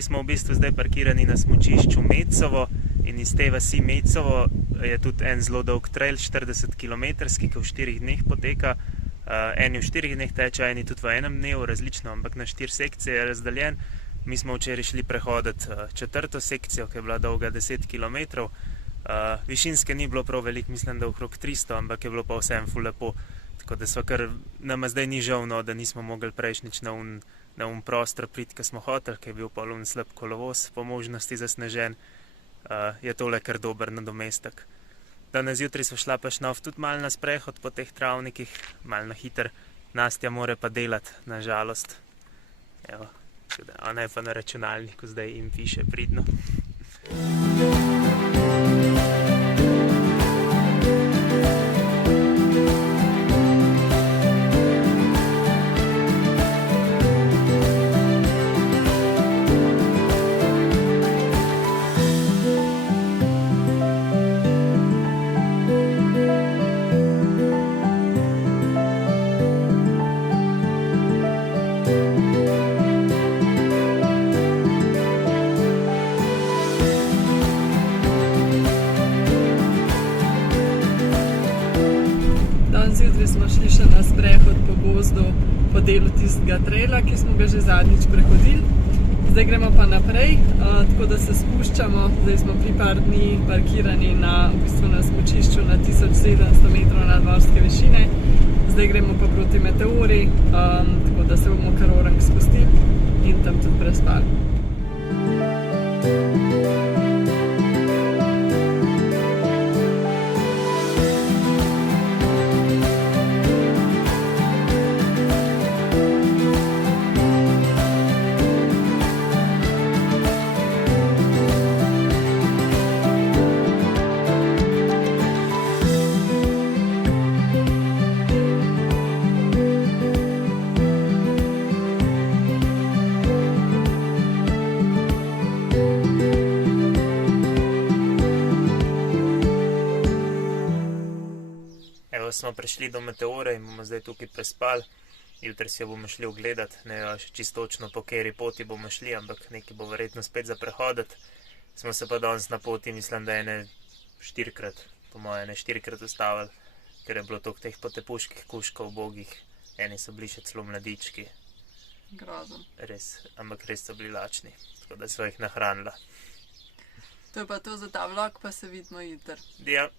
tukaj smo v bistvu zdaj parkirani na smučišču Metcovo in iz te vasi Metcovo je tudi en zelo dolg trail, 40 km, ki v 4 dneh poteka. Eni v 4 dneh teče, eni tudi v enem dnevu, različno, ampak na 4 sekcije je razdeljen. Mi smo včeraj šli prehoditi 4. sekcijo, ki je bila dolga 10 km. Višinske ni bilo prav veliko, mislim, da okrog 300, ampak je bilo pa vsem ful lepo. Tako da sva kar, nama zdaj ni žal, no, da nismo mogli prejšnjič na prostor priti, ki smo hoteli, ki je bil pa slab kolovoz, po možnosti zasnežen. Je tole kar dober nadomestek. Danes zjutraj sva šla pa šnov tudi malo na sprehod po teh travnikih, malo na hiter. Nastja more pa delati, na žalost. Evo, ona je pa na računalniku zdaj in piše pridno. Zjutraj smo šli še na sprehod po gozdu po delu tistega traila, ki smo ga že zadnjič prehodili. Zdaj gremo pa naprej, tako da se spuščamo. Zdaj smo pri par dni parkirani na smučišču na 1700 metrov nadmorske višine. Zdaj gremo pa proti Meteori, tako da se bomo kar Orang spustili in tam tudi prespali. Smo prišli do Meteore in bomo zdaj tukaj prespali. Jutri si jo bomo šli ogledati, ne vem še čisto točno po kateri poti bomo šli, ampak nekaj bo verjetno spet za prehoditi. Smo se pa danes na poti, mislim, da po moje ne 4-krat ustavili, ker je bilo toliko teh potepuških kužkov ubogih. Eni so bili še celo mladički. Grozen. Res, ampak res so bili lačni, tako da sva jih nahranila. To je pa to za ta vlog, pa se vidimo jutri. Ja.